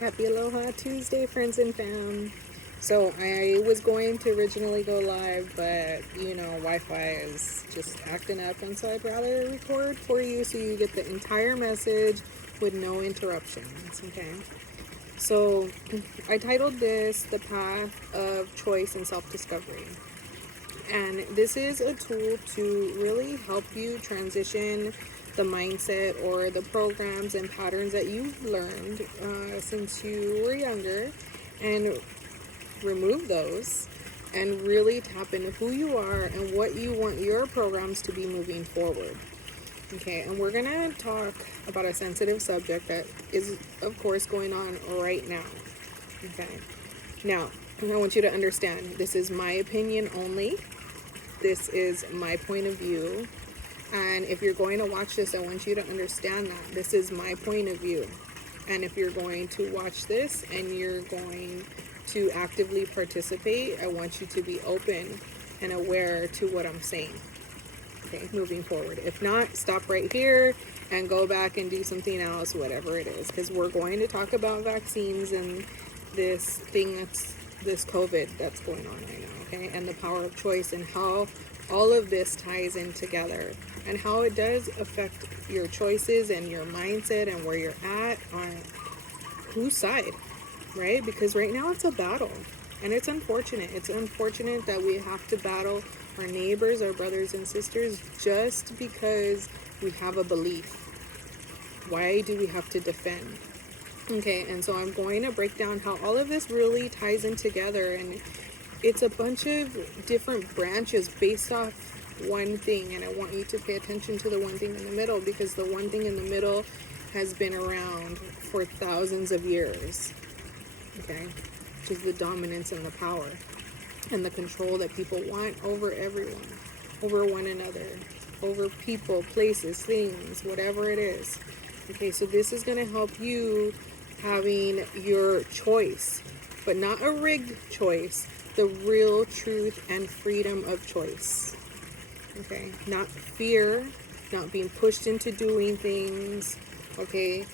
Happy Aloha Tuesday, friends and fam. So I was going to originally go live, but Wi-Fi is just acting up, and so I'd rather record for you so you get the entire message with no interruptions. Okay. So I titled this "The Path of Choice and Self-Discovery," and this is a tool to really help you transition the mindset or the programs and patterns that you've learned since you were younger, and remove those and really tap into who you are and what you want your programs to be moving forward. Okay, and we're gonna talk about a sensitive subject that is, of course, going on right now. Okay, now I want you to understand this is my opinion only. This is my point of view. And if you're going to watch this, I want you to understand that this is my point of view. And if you're going to watch this and you're going to actively participate, I want you to be open and aware to what I'm saying. Okay, moving forward. If not, stop right here and go back and do something else, whatever it is. Because we're going to talk about vaccines and this COVID that's going on right now, okay? And the power of choice and how all of this ties in together and how it does affect your choices and your mindset and where you're at on whose side, right? Because right now it's a battle, and it's unfortunate. It's unfortunate that we have to battle our neighbors, our brothers and sisters, just because we have a belief. Why do we have to defend? Okay, and so I'm going to break down how all of this really ties in together, and it's a bunch of different branches based off one thing, and I want you to pay attention to the one thing in the middle, because the one thing in the middle has been around for thousands of years, okay, which is the dominance and the power and the control that people want over everyone, over one another, over people, places, things, whatever it is. Okay, so this is going to help you having your choice, but not a rigged choice, the real truth and freedom of choice. Okay, not fear, not being pushed into doing things. Okay,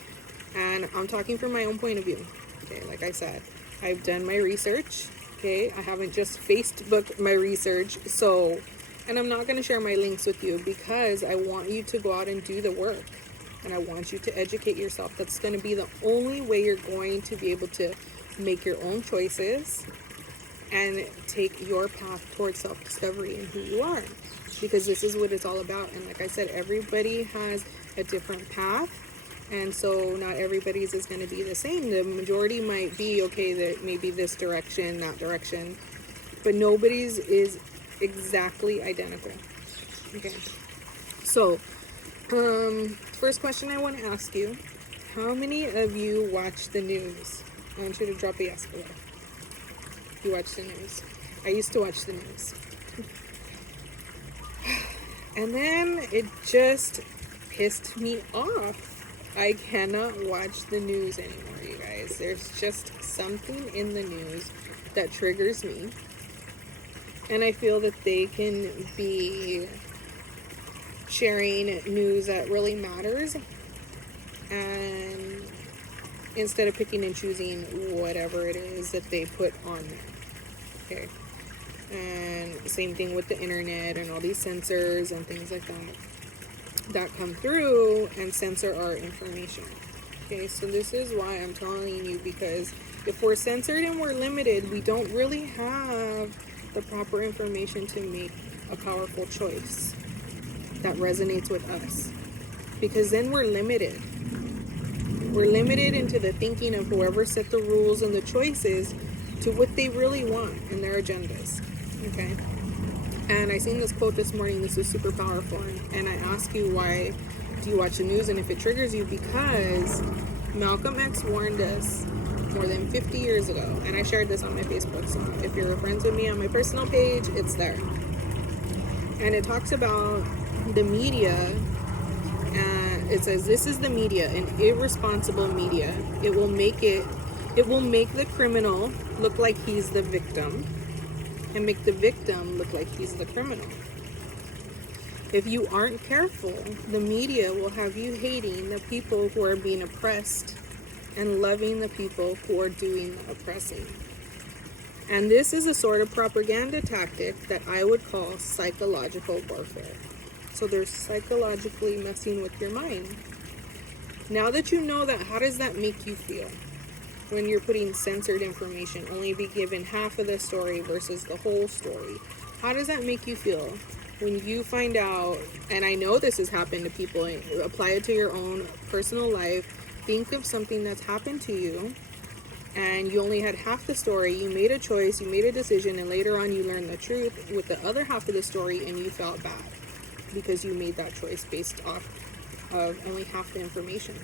and I'm talking from my own point of view. Okay, like I said, I've done my research. Okay, I haven't just Facebooked my research, so, and I'm not going to share my links with you because I want you to go out and do the work. And I want you to educate yourself. That's going to be the only way you're going to be able to make your own choices and take your path towards self-discovery and who you are. Because this is what it's all about. And like I said, everybody has a different path. And so not everybody's is going to be the same. The majority might be, okay, that maybe this direction, that direction. But nobody's is exactly identical. Okay. So, first question I want to ask you, how many of you watch the news? I want you to drop a yes below. You watch the news. I used to watch the news. And then it just pissed me off. I cannot watch the news anymore, you guys. There's just something in the news that triggers me. And I feel that they can be sharing news that really matters, and instead of picking and choosing whatever it is that they put on there. Okay, and same thing with the internet and all these censors and things like that come through and censor our information. Okay, so this is why I'm telling you, because if we're censored and we're limited, we don't really have the proper information to make a powerful choice that resonates with us, because then we're limited into the thinking of whoever set the rules and the choices to what they really want and their agendas. Okay, and I seen this quote this morning. This is super powerful, and I ask you, why do you watch the news? And if it triggers you, because Malcolm X warned us more than 50 years ago, and I shared this on my Facebook, so if you're friends with me on my personal page, it's there. And it talks about the media, and it says, this is the media, an irresponsible media. It will make the criminal look like he's the victim, and make the victim look like he's the criminal. If you aren't careful, the media will have you hating the people who are being oppressed and loving the people who are doing the oppressing. And this is a sort of propaganda tactic that I would call psychological warfare. So they're psychologically messing with your mind. Now that you know that, how does that make you feel? When you're putting censored information, only be given half of the story versus the whole story. How does that make you feel? When you find out, and I know this has happened to people, apply it to your own personal life. Think of something that's happened to you and you only had half the story. You made a choice, you made a decision, and later on you learned the truth with the other half of the story, and you felt bad because you made that choice based off of only half the information.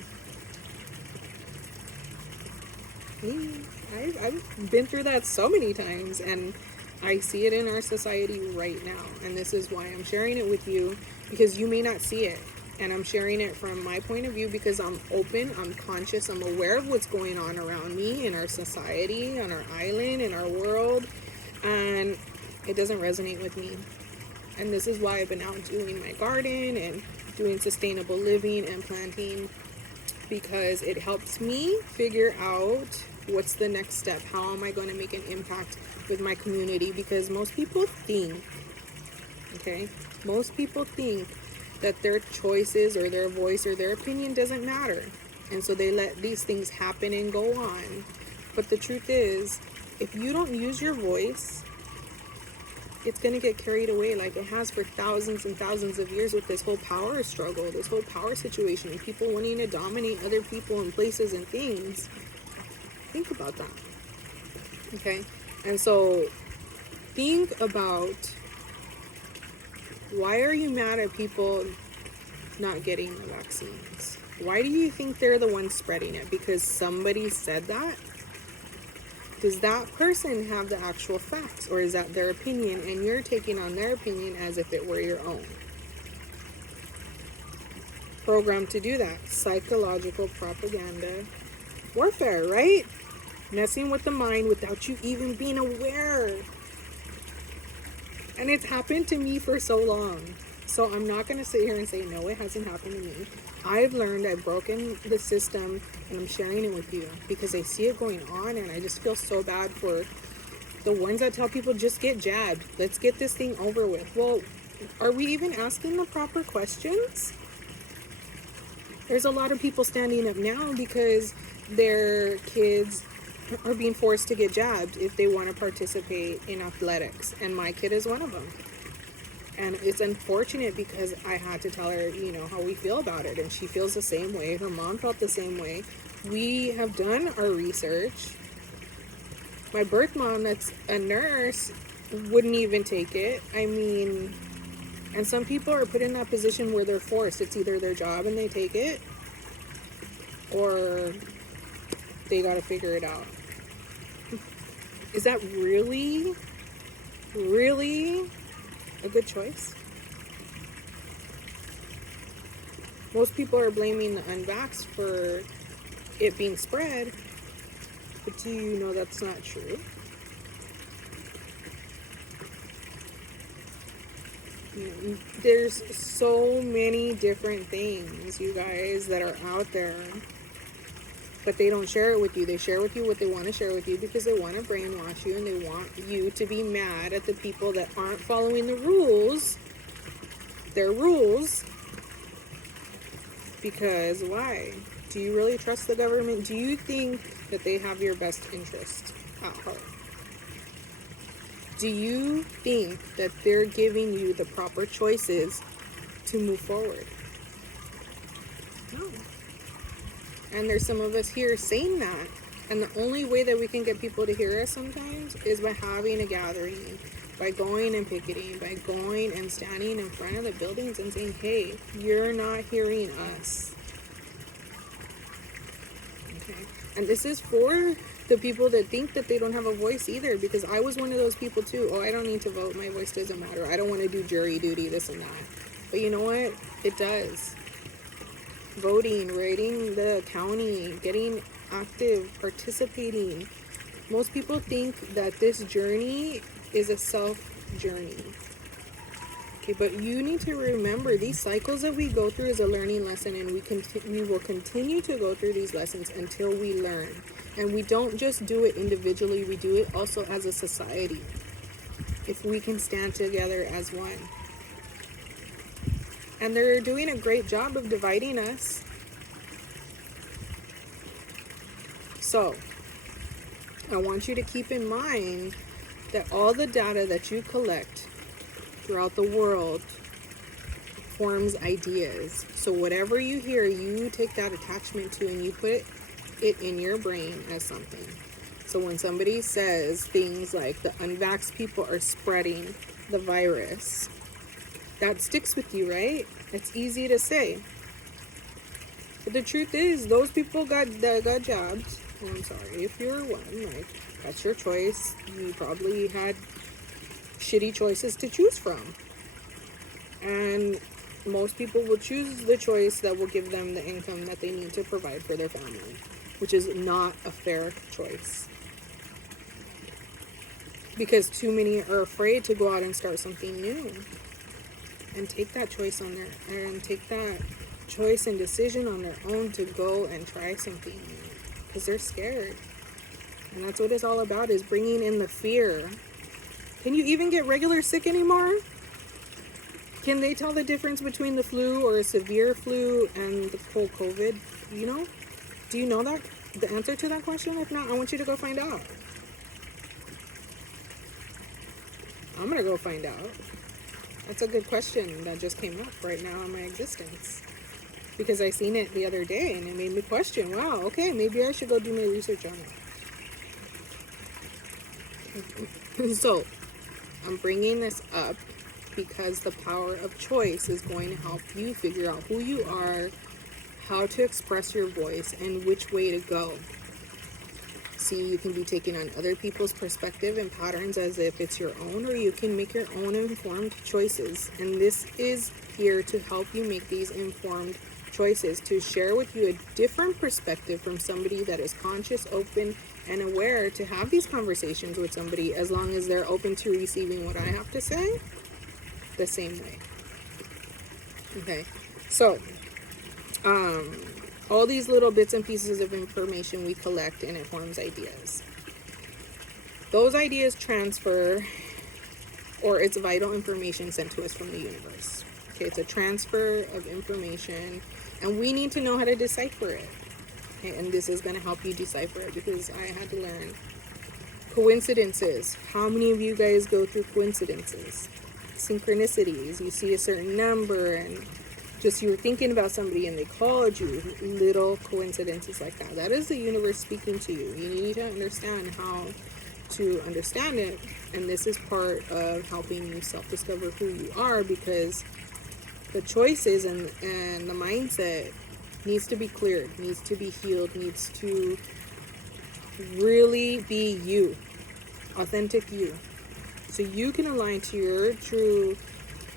I've been through that so many times, and I see it in our society right now. And this is why I'm sharing it with you, because you may not see it. And I'm sharing it from my point of view because I'm open, I'm conscious, I'm aware of what's going on around me, in our society, on our island, in our world. And it doesn't resonate with me. And this is why I've been out doing my garden and doing sustainable living and planting, because it helps me figure out what's the next step. How am I going to make an impact with my community? Because most people think, most people think that their choices or their voice or their opinion doesn't matter. And so they let these things happen and go on. But the truth is, if you don't use your voice, it's going to get carried away like it has for thousands and thousands of years with this whole power struggle, this whole power situation, and people wanting to dominate other people and places and things. Think about that. Okay? And so think about, why are you mad at people not getting the vaccines? Why do you think they're the ones spreading it? Because somebody said that? Does that person have the actual facts, or is that their opinion and you're taking on their opinion as if it were your own? Programmed to do that. Psychological propaganda warfare, right? Messing with the mind without you even being aware. And it's happened to me for so long. So I'm not going to sit here and say, no, it hasn't happened to me. I've learned, I've broken the system, and I'm sharing it with you because I see it going on, and I just feel so bad for the ones that tell people, just get jabbed. Let's get this thing over with. Well, are we even asking the proper questions? There's a lot of people standing up now because their kids are being forced to get jabbed if they want to participate in athletics. And my kid is one of them. And it's unfortunate because I had to tell her, how we feel about it. And she feels the same way. Her mom felt the same way. We have done our research. My birth mom, that's a nurse, wouldn't even take it. And some people are put in that position where they're forced. It's either their job and they take it, or they got to figure it out. Is that really a good choice? Most people are blaming the unvaxxed for it being spread, but do you know that's not true? There's so many different things, you guys, that are out there, but they don't share it with you. They share with you what they want to share with you because they want to brainwash you, and they want you to be mad at the people that aren't following the rules, their rules. Because why? Do you really trust the government? Do you think that they have your best interest at heart? Do you think that they're giving you the proper choices to move forward? No. And there's some of us here saying that. And the only way that we can get people to hear us sometimes is by having a gathering, by going and picketing, by going and standing in front of the buildings and saying, hey, you're not hearing us. Okay. And this is for the people that think that they don't have a voice either, because I was one of those people too. Oh, I don't need to vote. My voice doesn't matter. I don't want to do jury duty, this and that. But you know what? It does. Voting, writing the county, getting active, participating. Most people think that this journey is a self journey. Okay, but you need to remember these cycles that we go through is a learning lesson, and we will continue to go through these lessons until we learn. And we don't just do it individually, we do it also as a society. If we can stand together as one. And they're doing a great job of dividing us. So, I want you to keep in mind that all the data that you collect throughout the world forms ideas. So whatever you hear, you take that attachment to and you put it in your brain as something. So when somebody says things like the unvaxxed people are spreading the virus, that sticks with you, right? It's easy to say. But the truth is, those people got jobs. And I'm sorry if you're one, like, that's your choice. You probably had shitty choices to choose from. And most people will choose the choice that will give them the income that they need to provide for their family, which is not a fair choice. Because too many are afraid to go out and start something new. And take that choice on take that choice and decision on their own to go and try something new. Because they're scared. And that's what it's all about, is bringing in the fear. Can you even get regular sick anymore? Can they tell the difference between the flu or a severe flu and the whole COVID? You know? Do you know that? The answer to that question? If not, I want you to go find out. I'm going to go find out. That's a good question that just came up right now in my existence. Because I seen it the other day and it made me question, wow, okay, maybe I should go do my research on it. So, I'm bringing this up because the power of choice is going to help you figure out who you are, how to express your voice, and which way to go. See, you can be taking on other people's perspective and patterns as if it's your own, or you can make your own informed choices. And this is here to help you make these informed choices, to share with you a different perspective from somebody that is conscious, open, and aware to have these conversations with somebody, as long as they're open to receiving what I have to say the same way. Okay, so all these little bits and pieces of information we collect, and it forms ideas. Those ideas transfer, or it's vital information sent to us from the universe. Okay, it's a transfer of information, and we need to know how to decipher it. Okay, and this is going to help you decipher it, because I had to learn coincidences. How many of you guys go through coincidences? Synchronicities. You see a certain number, and just you were thinking about somebody and they called you. Little coincidences like that. That is the universe speaking to you. You need to understand how to understand it, and this is part of helping you self-discover who you are, because the choices and the mindset needs to be cleared, needs to be healed, needs to really be you, authentic you, so you can align to your true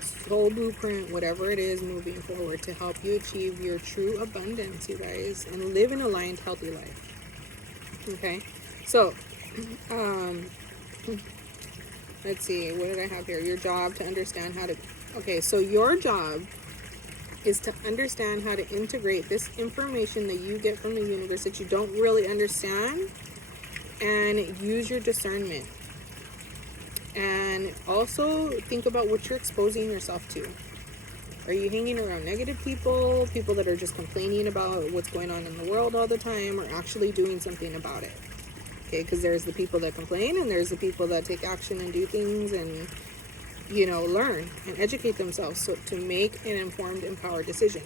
soul blueprint, whatever it is, moving forward to help you achieve your true abundance, you guys, and live an aligned, healthy life. Okay, so let's see, what did I have here? Your job to understand how to, okay, so your job is to understand how to integrate this information that you get from the universe that you don't really understand, and use your discernment. And also think about what you're exposing yourself to. Are you hanging around negative people, people that are just complaining about what's going on in the world all the time, or actually doing something about it? Okay, because there's the people that complain, and there's the people that take action and do things and, you know, learn and educate themselves so to make an informed, empowered decision.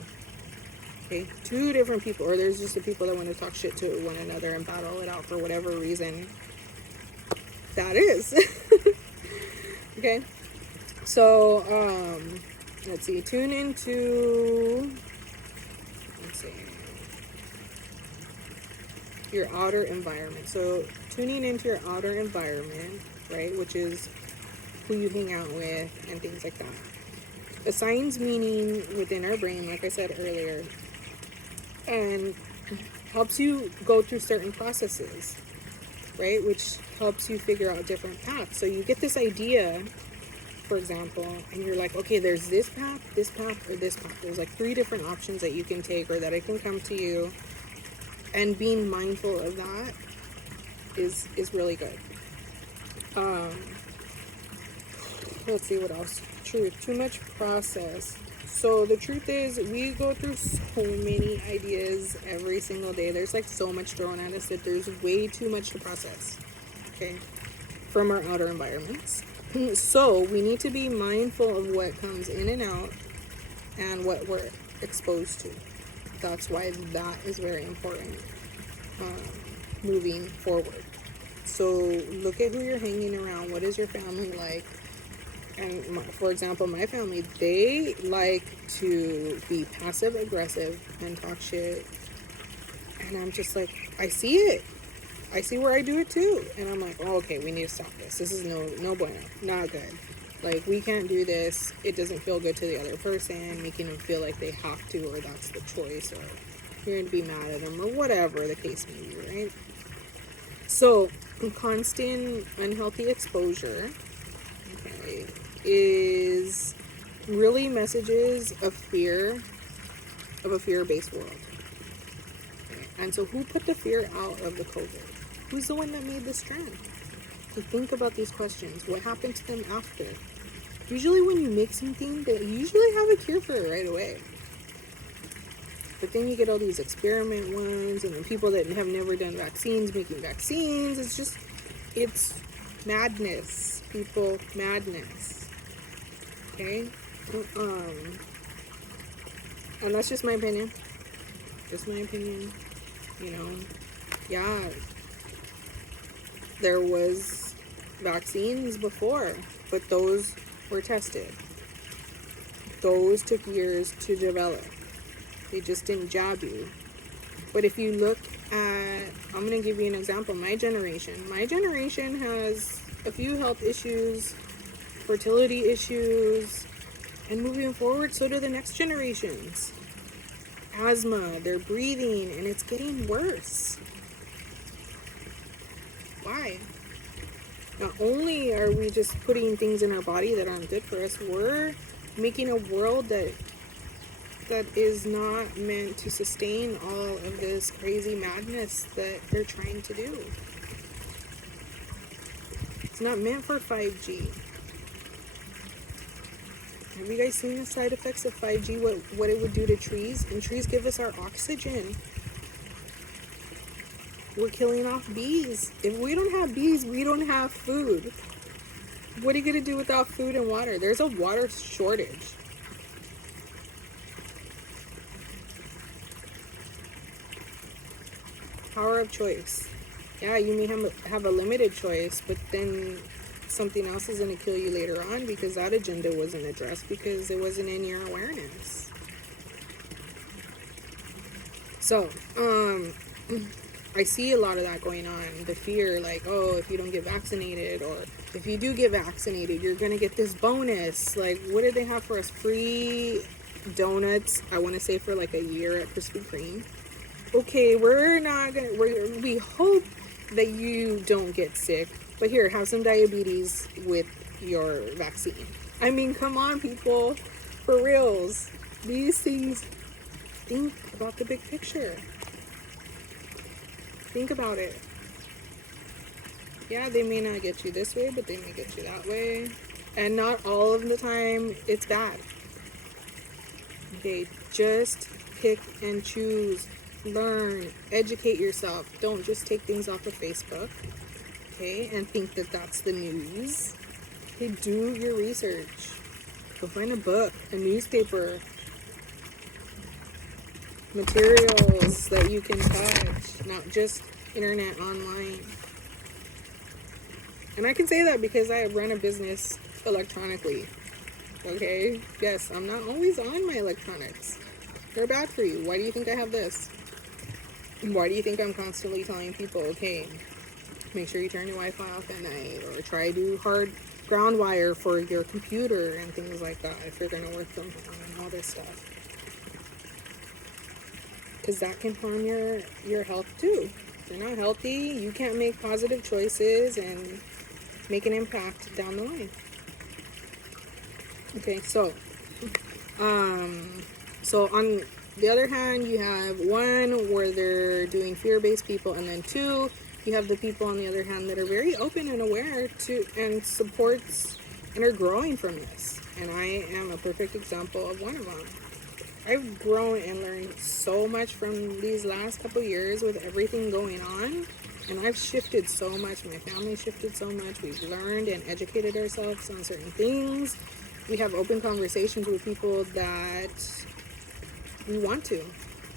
Okay, two different people. Or there's just the people that want to talk shit to one another and battle it out for whatever reason that is. Okay, so let's see, tune into, let's see, your outer environment. So tuning into your outer environment, right, which is who you hang out with and things like that, assigns meaning within our brain, like I said earlier, and helps you go through certain processes, right, which helps you figure out different paths. So you get this idea for example, and you're like, okay, there's this path, or this path. There's like 3 different options that you can take or that it can come to you. And being mindful of that is really good. Let's see what else. Truth. Too much process. So the truth is, we go through so many ideas every single day. There's like so much thrown at us that there's way too much to process. Okay, from our outer environments. So we need to be mindful of what comes in and out and what we're exposed to. That's why that is very important moving forward. So look at who you're hanging around. What is your family like? And for example, my family, they like to be passive aggressive and talk shit. And I'm just like, I see it. I see where I do it too. And I'm like, oh, okay, we need to stop this. This is no bueno. Not good. Like, we can't do this. It doesn't feel good to the other person, making them feel like they have to, or that's the choice, or you're going to be mad at them, or whatever the case may be, right? So, constant unhealthy exposure, okay, is really messages of fear, of a fear-based world. Okay? And so who put the fear out of the COVID? Who's the one that made the strand? To think about these questions. What happened to them after? Usually when you make something, they usually have a cure for it right away. But then you get all these experiment ones, and the people that have never done vaccines making vaccines. It's madness, people, madness. Okay? And that's just my opinion. Just my opinion. You know, yeah, there was vaccines before, but those were tested. Those took years to develop. They just didn't jab you. But if you look at, I'm going to give you an example. My generation has a few health issues, fertility issues, and moving forward, so do the next generations. Asthma, they're breathing, and it's getting worse. Why? Not only are we just putting things in our body that aren't good for us, we're making a world that is not meant to sustain all of this crazy madness that they're trying to do. It's not meant for 5G. Have you guys seen the side effects of 5G, what it would do to trees? And trees give us our oxygen. We're killing off bees. If we don't have bees, we don't have food. What are you going to do without food and water? There's a water shortage. Power of choice. Yeah, you may have a limited choice, but then something else is going to kill you later on because that agenda wasn't addressed because it wasn't in your awareness. So, I see a lot of that going on. The fear, like, oh, if you don't get vaccinated, or if you do get vaccinated, you're going to get this bonus. Like, what did they have for us? Free donuts, I want to say, for like a year at Krispy Kreme. Okay, we hope that you don't get sick, but here, have some diabetes with your vaccine. I mean, come on, people, for reals. These things, think about the big picture. Think about it. Yeah, they may not get you this way, but they may get you that way. And not all of the time, it's bad. Okay, just pick and choose. Learn, educate yourself. Don't just take things off of Facebook, okay, and think that that's the news. Okay, do your research. Go find a book, a newspaper, materials that you can touch, not just internet online. And I can say that because I run a business electronically, okay? Yes, I'm not always on my electronics. They're bad for you. Why do you think I have this? Why do you think I'm constantly telling people, okay, make sure you turn your Wi-Fi off at night, or try to do hard ground wire for your computer and things like that if you're going to work from home and all this stuff? Because that can harm your health too. If you're not healthy, you can't make positive choices and make an impact down the line. Okay, so on the other hand, you have one where they're doing fear-based people, and then two, you have the people on the other hand that are very open and aware to and supports and are growing from this. And I am a perfect example of one of them. I've grown and learned so much from these last couple years with everything going on, and I've shifted so much. My family shifted so much. We've learned and educated ourselves on certain things. We have open conversations with people that we want to.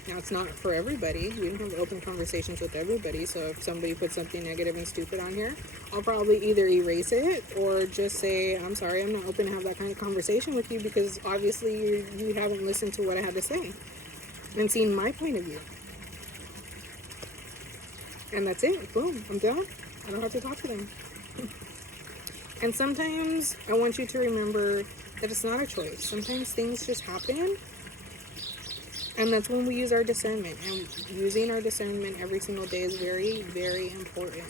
Now, it's not for everybody. We don't have open conversations with everybody. So if somebody puts something negative and stupid on here, I'll probably either erase it or just say, I'm sorry, I'm not open to have that kind of conversation with you because obviously you haven't listened to what I had to say and seen my point of view. And that's it. Boom. I'm done. I don't have to talk to them. And sometimes I want you to remember that it's not a choice. Sometimes things just happen. And that's when we use our discernment. And using our discernment every single day is very, very important.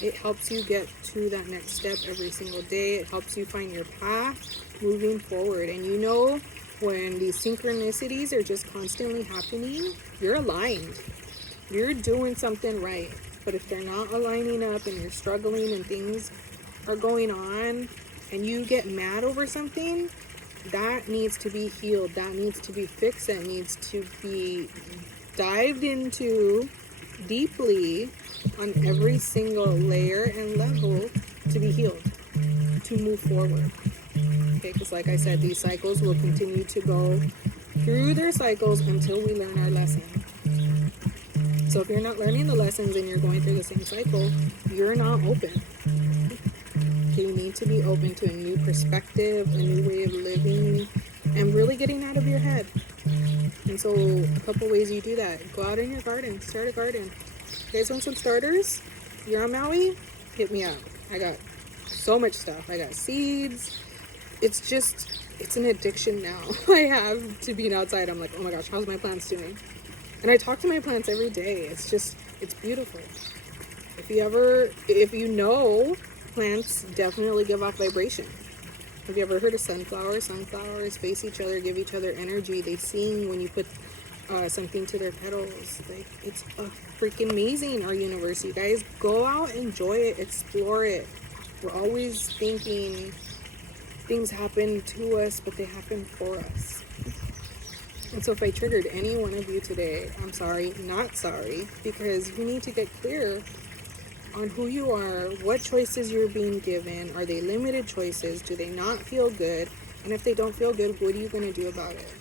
It helps you get to that next step every single day. It helps you find your path moving forward. And you know, when these synchronicities are just constantly happening, you're aligned. You're doing something right. But if they're not aligning up and you're struggling and things are going on and you get mad over something, that needs to be healed. That needs to be fixed. That needs to be dived into deeply on every single layer and level to be healed, to move forward. Okay, because like I said, these cycles will continue to go through their cycles until we learn our lesson. So if you're not learning the lessons and you're going through the same cycle, you're not open. You need to be open to a new perspective, a new way of living, and really getting out of your head. And so a couple ways you do that. Go out in your garden. Start a garden. You guys want some starters? If you're on Maui, hit me up. I got so much stuff. I got seeds. It's an addiction now. I have to being outside. I'm like, oh my gosh, how's my plants doing? And I talk to my plants every day. It's beautiful. If you know, plants definitely give off vibration. Have you ever heard of sunflowers? Sunflowers face each other, give each other energy. They sing when you put something to their petals. It's freaking amazing, our universe. You guys, go out, enjoy it, explore it. We're always thinking things happen to us, but they happen for us. And so if I triggered any one of you today, I'm sorry, not sorry, because you need to get clear on who you are, what choices you're being given. Are they limited choices? Do they not feel good? And if they don't feel good, what are you going to do about it?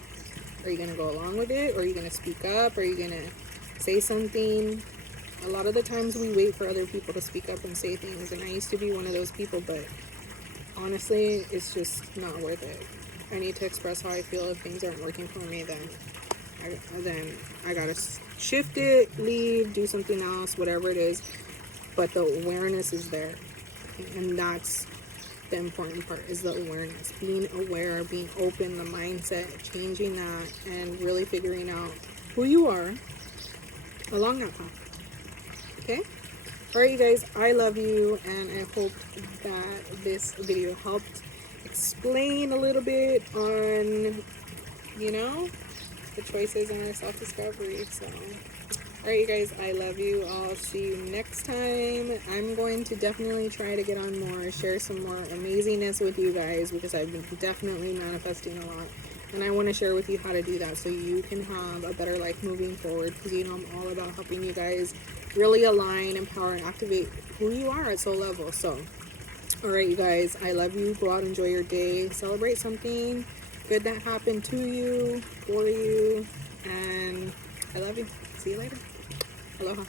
Are you going to go along with it? Or are you going to speak up? Are you going to say something? A lot of the times we wait for other people to speak up and say things, and I used to be one of those people, but honestly, it's just not worth it. I need to express how I feel. If things aren't working for me, then I gotta shift it, leave, do something else, whatever it is. But the awareness is there, and that's the important part, is the awareness. Being aware, being open, the mindset, changing that, and really figuring out who you are along that path. Okay? Alright, you guys, I love you, and I hope that this video helped explain a little bit on, the choices in our self-discovery. So alright, you guys, I love you. I'll see you next time. I'm going to definitely try to get on more, share some more amazingness with you guys, because I've been definitely manifesting a lot. And I want to share with you how to do that so you can have a better life moving forward, because I'm all about helping you guys really align, empower, and activate who you are at soul level. So, alright, you guys, I love you. Go out, enjoy your day, celebrate something good that happened to you, for you, and I love you. See you later. Aloha.